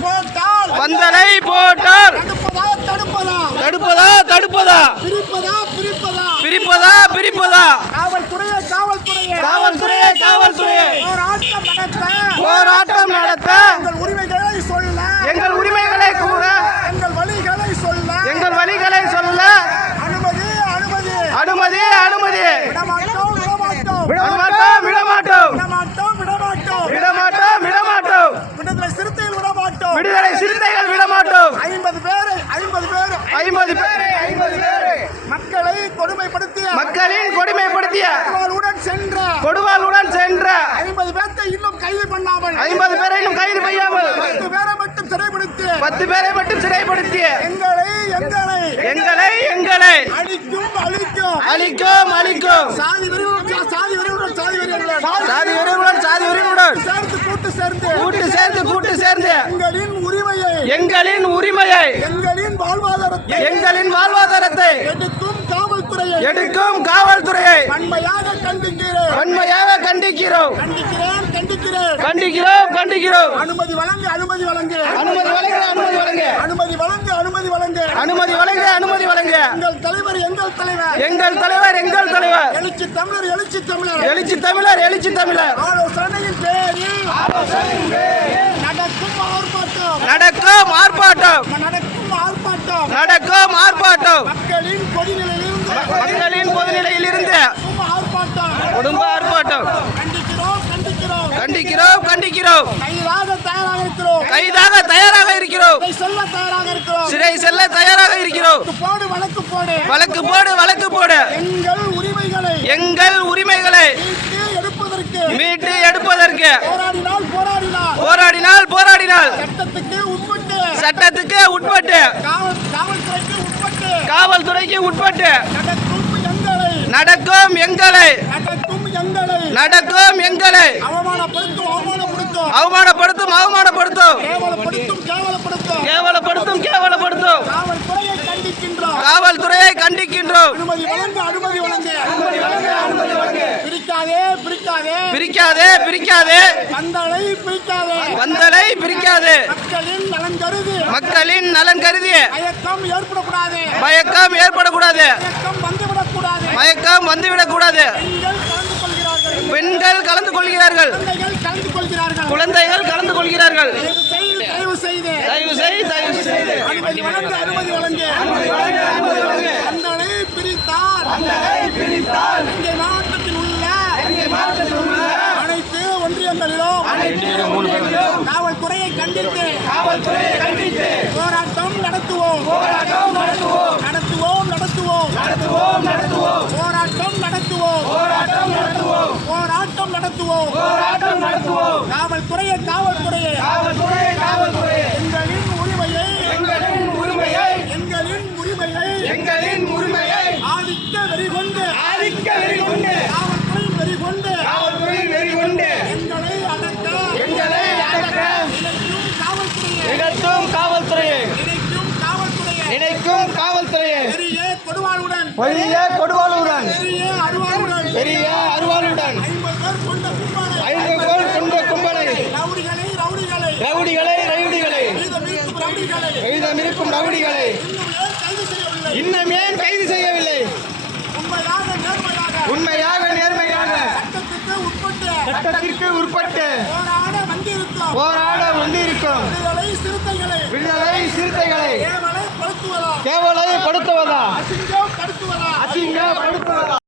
போட்டால் பந்தலை போட்டால் தடுப்பதா? தடுப்பதா தடுப்பதா? பிரிப்பதா பிரிப்பதா? பிரிப்பதா பிரிப்பதா? காவல்துறையே காவல்துறையே. காவல்துறையே காவல்துறையே. போராட்டம் நடத்த. போராட்டம் சிறுத்தைகள் விடமாட்டோம். ஐம்பது பேர் ஐம்பது பேர் ஐம்பது பேரை ஐம்பது பேரை. மக்களை கொடுமைப்படுத்திய மக்களின் கொடுமைப்படுத்திய மக்களுடன் சென்ற கொடுவாளுடன் சென்ற ஐம்பது பேர்த்தை இன்னும் கைது பண்ணாமல் ஐம்பது பேரை இன்னும் கைது செய்யாமல் பத்து பேரை மட்டும் சிறைப்படுத்தி பத்து பேரை மட்டும் சிறைப்படுத்திய எங்களை எங்களை எங்களை எங்களை அழிக்கும் அழிக்கும். அழிக்கும் அழிக்கும். சாதி வெறியுடன் எங்களின் உரிமையை எங்களின் உரிமையை எங்களின் வாழ்வாதாரத்தை எங்களின் வாழ்வாதாரத்தை எடுக்கும் காவல்துறையை எடுக்கும் காவல்துறையை வன்மையாக கண்டிக்கிறேன். வன்மையாக கண்டிக்கிறோம். கண்டிக்கிறேன் கண்டிக்கிறேன். கண்டிக்கிறோம் கண்டிக்கிறோம். அனுமதி வழங்கு அனுமதி வழங்கு. அனுமதி வழங்க அனுமதி வழங்க. அனுமதி வழங்கு அனுமதி வழங்கு. அனுமதி வழங்க அனுமதி வழங்க. எங்கள் தலைவர் எங்கள் தலைவர். எங்கள் தலைவர் எங்கள் தலைவர். எழுச்சி தமிழர் எழுச்சி தமிழர். எழுச்சி தமிழர் எழுச்சி தமிழர். ஆலோசனையின் பேரில். நடக்கும் ஆர்ப்பாட்டம் நடக்கும் ஆர்ப்பாட்டம். நடக்கும் ஆர்ப்பாட்டம். மக்களின் பொதுநிலையில் இருந்து குடும்ப ஆர்ப்பாட்டம். கண்டிக்கிறோம் கண்டிக்கிறோம். கைதாக தயாராக இருக்கிறோம். சிறை செல்ல தயாராக இருக்கிறோம். வழக்கு போடு வழக்கு போடு. எங்கள் உரிமைகளை எங்கள் உரிமைகளை எடுப்பதற்கு. மீட்டு உட்பட்டு. காவல்துறைக்கு உட்பட்டு. நடக்கும் எங்களை. நடக்கும் எங்களை. அவமானப்படுத்தும் அவமானப்படுத்தும். கேவலப்படுத்தும் கேவலப்படுத்தும். காவல்துறையை கண்டிக்கின்றோம். அனுமதி வளர்ந்து அனுமதி அனுமதி வழங்கும் அனுமதி வழங்க அனுமதி வழங்க பிரிக்காதே பிரிக்காதே. பிரிக்காதே பிரிக்காதே. பந்தலை பிரிக்காதே. வந்தலை பிரிக்காதே. மக்களின் நலன் கருதி. மக்களின் நலன் கருதி. மயக்கம் ஏற்படக்கூடாது. மயக்கம் ஏற்படக்கூடாது. மயக்கம் வந்துவிடக்கூடாது. மயக்கம் வந்துவிடக்கூடாது. பெண்கள் கலந்து கொள்கிறார்கள். பெண்கள் கலந்து கொள்கிறார்கள். குழந்தைகள் கலந்து கொள்கிறார்கள். தயவு செய்து தயவு செய்து தயவு செய் தயவு செய்து அனுமதி வழங்க. அனுமதி வழங்க பந்தலை பிரித்தார் இங்கே மாவட்டத்தில் காவல்துறையை கண்டித்து காவல்துறையை கண்டித்து போராட்டம் நடத்துவோம். போராட்டம் நடத்துவோம். நடத்துவோம் நடத்துவோம். நடத்துவோம் நடத்துவோம். போராட்டம் நடத்துவோம். போராட்டம் நடத்துவோம். போராட்டம் நடத்துவோம். போராட்டம் நடத்துவோம். காவல்துறையை காவல்துறையை. காவல்துறையை காவல்துறையை. எங்களின் உரிமையை எங்களின் உரிமையை எங்களின் உரிமையை எங்களின் உரிமையை ஆதிக்க வெறி கொண்டு பெரிய கொடுவாளுடன். பெரிய அருவாளுடன். கொண்ட கும்பலை. ரவுடிகளை ரவுடிகளை. எழுதம் இருக்கும் ரவுடிகளை. இன்னும் ஏன் கைது செய்யவில்லை? உண்மையாக நேர்மையாக. சட்டத்திற்கு உட்பட்டு. போராட வந்திருக்கும். விடுதலை சிறுத்தைகளை. கேவலைப்படுத்துவதா அசிங்கப்படுத்துவதா